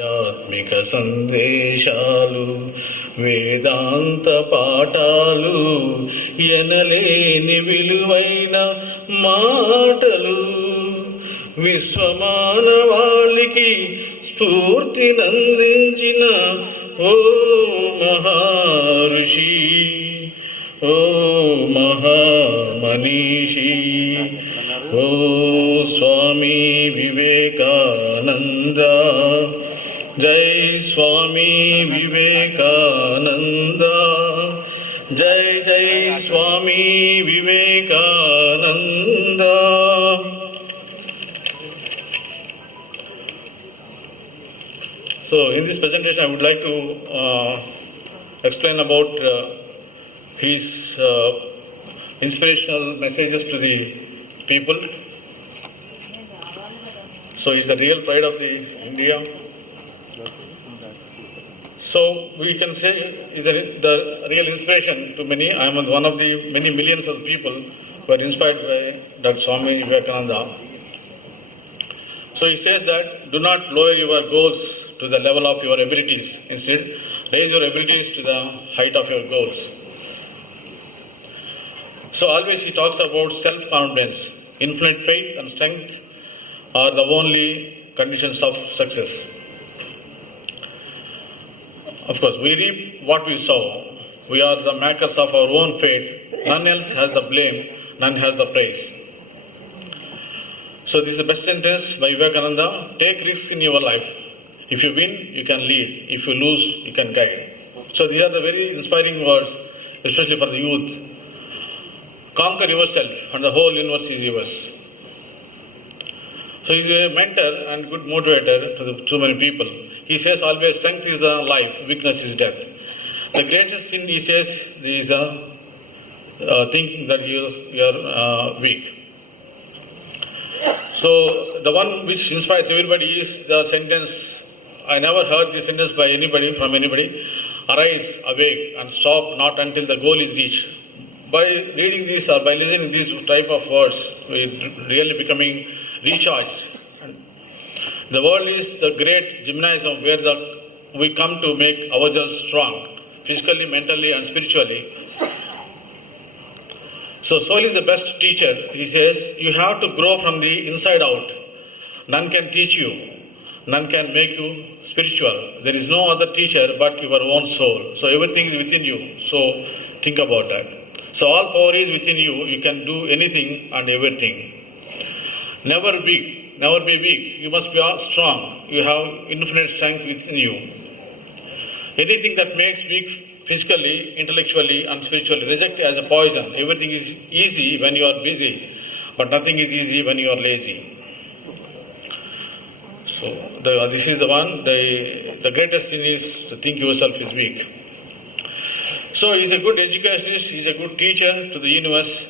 ఆధ్యాత్మిక సందేశాలు, వేదాంత పాఠాలు, ఎనలేని విలువైన మాటలు, విశ్వమానవాళికి స్ఫూర్తినందించిన ఓ మహర్షి, ఓ మహామనీషి, ఓ స్వామి వివేకానంద. జై స్వామి వివేకానంద, జై జై Swami Vivekananda. So in this presentation I would like to explain about his inspirational messages to the people. So he's the real pride of the India. So we can say he's the real inspiration to many. I am one of the many millions of people who are inspired by Dr. Swami Vivekananda. So he says that do not lower your goals to the level of your abilities. Instead, raise your abilities to the height of your goals. So always he talks about self-confidence. Infinite faith and strength are the only conditions of success. Of course, we reap what we sow. We are the makers of our own fate. None else has the blame, none has the praise. So this is the best sentence by Vivekananda. Take risks in your life. If you win, you can lead. If you lose, you can guide. So these are the very inspiring words, especially for the youth. Conquer yourself and the whole universe is yours. So he is a mentor and good motivator to many people. He says always strength is the life, weakness is death. The greatest sin, he says, is the thinking that you are weak. So the one which inspires everybody is the sentence, I never heard this sentence by anybody, from anybody, arise, awake and stop not until the goal is reached. By reading this or by listening to these type of words, we really becoming recharged. The world is the great gymnasium where we come to make ourselves strong, physically, mentally and spiritually. So soul is the best teacher. He says, you have to grow from the inside out. None can teach you. None can make you spiritual. There is no other teacher but your own soul. So everything is within you. So think about that. So all power is within you. You can do anything and everything. Never be weak. You must be strong. You have infinite strength within you. Anything that makes weak physically, intellectually and spiritually, reject as a poison. Everything is easy when you are busy, but nothing is easy when you are lazy. So this is the one, the greatest sin is to think yourself is weak. So he is a good educationist, he is a good teacher to the universe.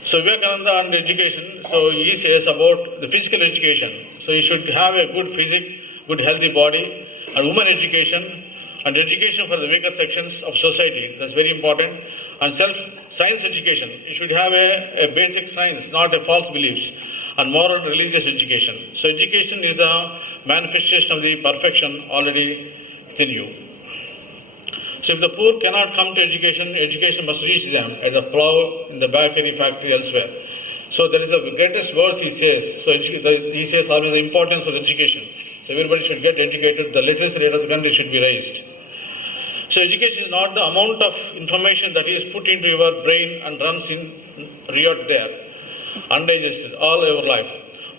So Vivekananda and education, so he says about the physical education. So you should have a good physique, good healthy body, and women education, and education for the weaker sections of society. That's very important. And science education. You should have a basic science, not a false beliefs, and moral religious education. So education is a manifestation of the perfection already within you. So if the poor cannot come to education, education must reach them at the plow, in the bakery, factory, elsewhere. So that is the greatest verse he says. So he says always the importance of education. So everybody should get educated. The literacy rate of the country should be raised. So education is not the amount of information that is put into your brain and runs in riot there, undigested all your life.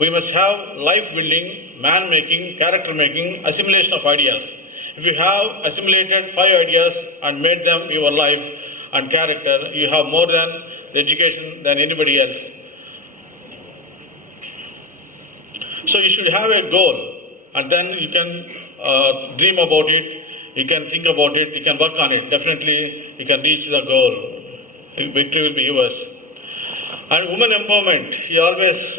We must have life building, man making, character making, assimilation of ideas. If you have assimilated 5 ideas and made them your life and character, you have more than the education than anybody else. So you should have a goal, and then you can dream about it, you can think about it, you can work on it. Definitely you can reach the goal. Victory will be yours. And women empowerment, he always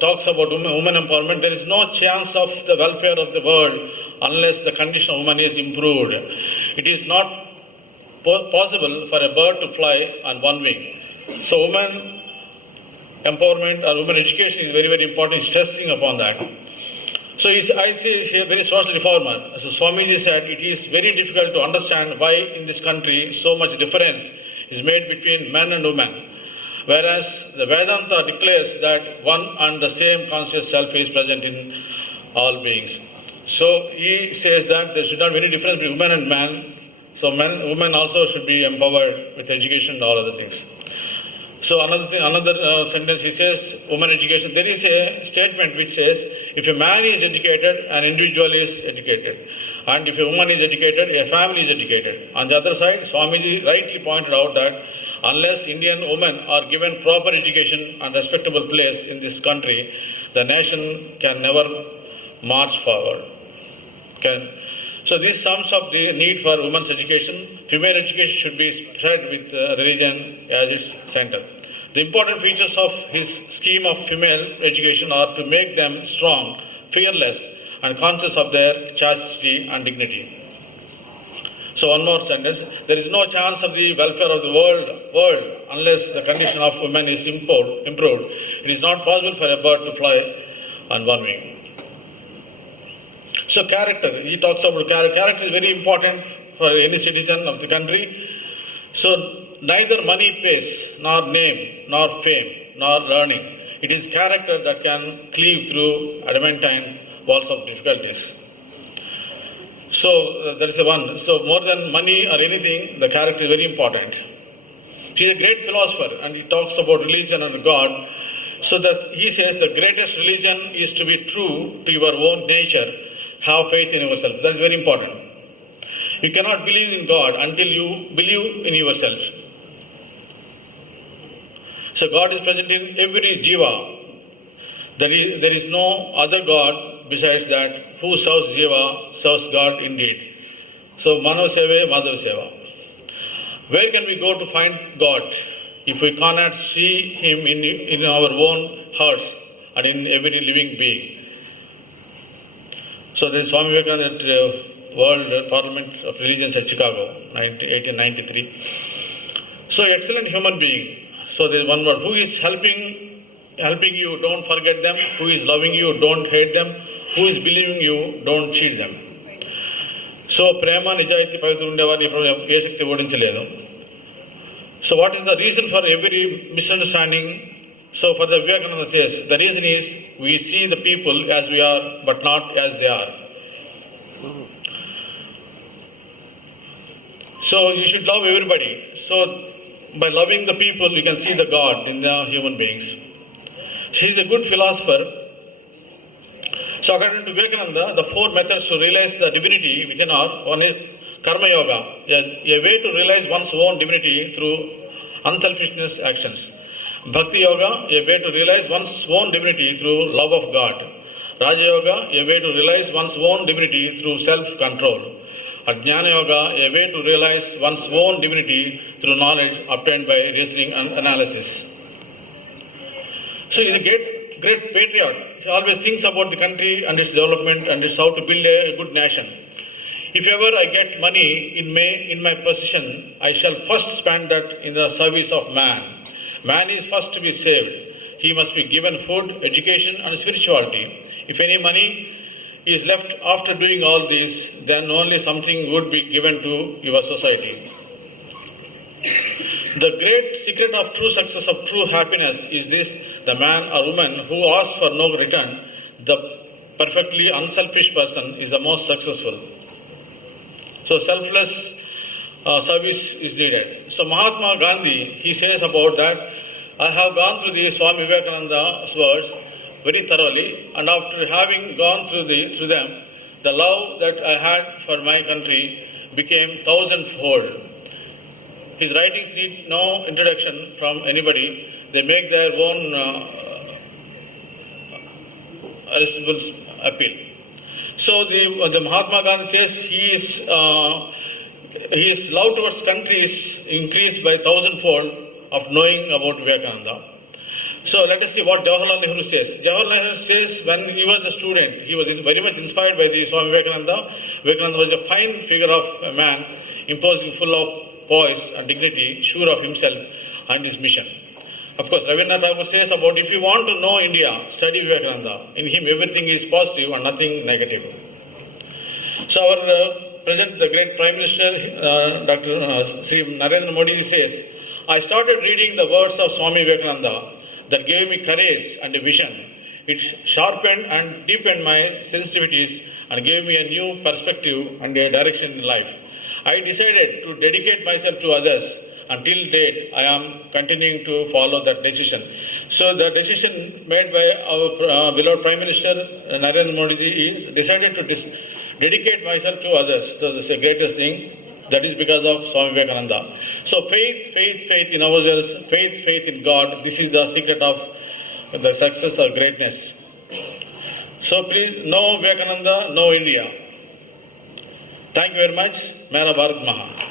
talks about women empowerment. There is no chance of the welfare of the world unless the condition of woman is improved. It is not possible for a bird to fly on one wing. So women empowerment or women education is very, very important, stressing upon that. So I say he's a very social reformer. So Swamiji said it is very difficult to understand why in this country so much difference is made between men and women, whereas the Vedanta declares that one and the same conscious self is present in all beings. So he says that there should not be any difference between women and men. So women also should be empowered with education and all other things. So another sentence he says, women education. There is a statement which says, if a man is educated, an individual is educated. And if a woman is educated, a family is educated. On the other side, Swamiji rightly pointed out that unless Indian women are given proper education and respectable place in this country, the nation can never march forward. So this sums up the need for women's education. Female education should be spread with religion as its center. The important features of his scheme of female education are to make them strong, fearless, and conscious of their chastity and dignity. So one more sentence. There is no chance of the welfare of the world unless the condition of women is improved. It is not possible for a bird to fly on one wing. So character, he talks about character. Character is very important for any citizen of the country. So neither money pays, nor name, nor fame, nor learning. It is character that can cleave through adamantine walls of difficulties. So there is a one. So more than money or anything, the character is very important. He is a great philosopher and he talks about religion and God. So he says the greatest religion is to be true to your own nature. Have faith in yourself. That is very important. You cannot believe in God until you believe in yourself. So God is present in every jiva. There is no other God besides that. Who serves jiva serves God indeed. So Manav Seva, Madhav Seva. Where can we go to find God if we cannot see Him in our own hearts and in every living being? So there is Swami Vivekananda at World Parliament of Religions at Chicago, 1893. So excellent human being. So there is one word. Who is helping you, don't forget them. Who is loving you, don't hate them. Who is believing you, don't cheat them. So prema nijaiti pavitra undevarni A Shakti ఓడించలేదు. So what is the reason for every misunderstanding? So for the Vivekananda says, the reason is we see the people as we are, but not as they are. So you should love everybody. So by loving the people, you can see the God in the human beings. She is a good philosopher. So according to Vivekananda, the four methods to realize the divinity within are, one is Karma Yoga, a way to realize one's own divinity through unselfishness actions. Bhakti Yoga, a way to realize one's own divinity through love of God. Raja Yoga, a way to realize one's own divinity through self-control. Jnana Yoga, a way to realize one's own divinity through knowledge obtained by reasoning and analysis. So he is a great patriot. He always thinks about the country and its development and its how to build a good nation. If ever I get money in my possession, I shall first spend that in the service of man. Man is first to be saved. He must be given food, education and spirituality. If any money is left after doing all this, then only something would be given to your society. The great secret of true success, of true happiness is this: the man or woman who asks for no return, the perfectly unselfish person is the most successful. So selfless service is needed. So Mahatma Gandhi, he says about that, I have gone through the Swami Vivekananda's words very thoroughly, and after having gone through them, the love that I had for my country became thousandfold. His writings need no introduction from anybody. They make their own irresistible appeal. So the Mahatma Gandhi says his love towards country is increased by thousandfold of knowing about Vivekananda. So let us see what Jawaharlal Nehru says. Jawaharlal Nehru says when he was a student, he was very much inspired by the Swami Vivekananda. Vivekananda was a fine figure of a man, imposing, full of poise and dignity, sure of himself and his mission. Of course, Rabindranath Tagore says about if you want to know India, study Vivekananda. In him, everything is positive and nothing negative. So our present, the great Prime Minister, Dr. Sri Narendra Modi ji says, I started reading the words of Swami Vivekananda that gave me courage and a vision. It sharpened and deepened my sensitivities and gave me a new perspective and a direction in life. I decided to dedicate myself to others. Until date, I am continuing to follow that decision. So the decision made by our beloved Prime Minister Narendra Modi ji is decided to dedicate myself to others. So this is the greatest thing. That is because of Swami Vivekananda. So faith in ourselves, faith in God. This is the secret of the success or greatness. So please, know Vivekananda, know India. Thank you very much. Mera Bharat Maha.